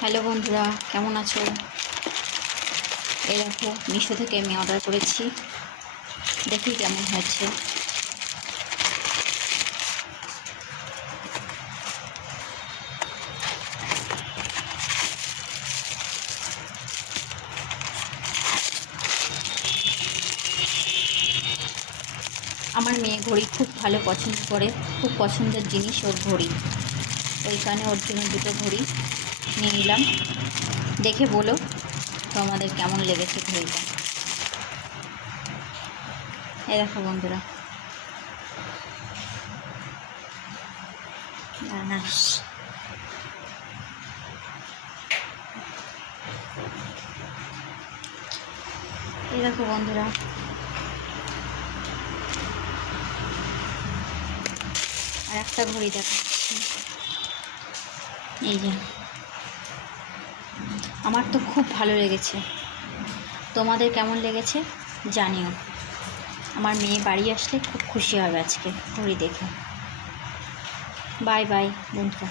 Hello বন্ধুরা, কেমন আছো? এই দেখো, মিশো থেকে আমি অর্ডার করেছি, দেখি কেমন হয়েছে। আমার মেয়ে ঘড়ি খুব ভালো পছন্দ করে, খুব পছন্দের জিনিস ওর ঘড়ি। ওই কারণে ওর জন্য দুটো ঘড়ি নিয়ে নিলাম। দেখে বলো তো আমাদের কেমন লেগেছে ঘড়িটা। এই দেখো বন্ধুরা, না এই দেখো বন্ধুরা, আর একটা ঘড়ি দেখাচ্ছি। এই যে, আমার তো খুব ভালো লেগেছে, তোমাদের কেমন লেগেছে জানিও। আমার মেয়ে বাড়ি আসলে খুব খুশি হবে আজকে ঘড়ি দেখে। বাই বাই বন্ধুরা।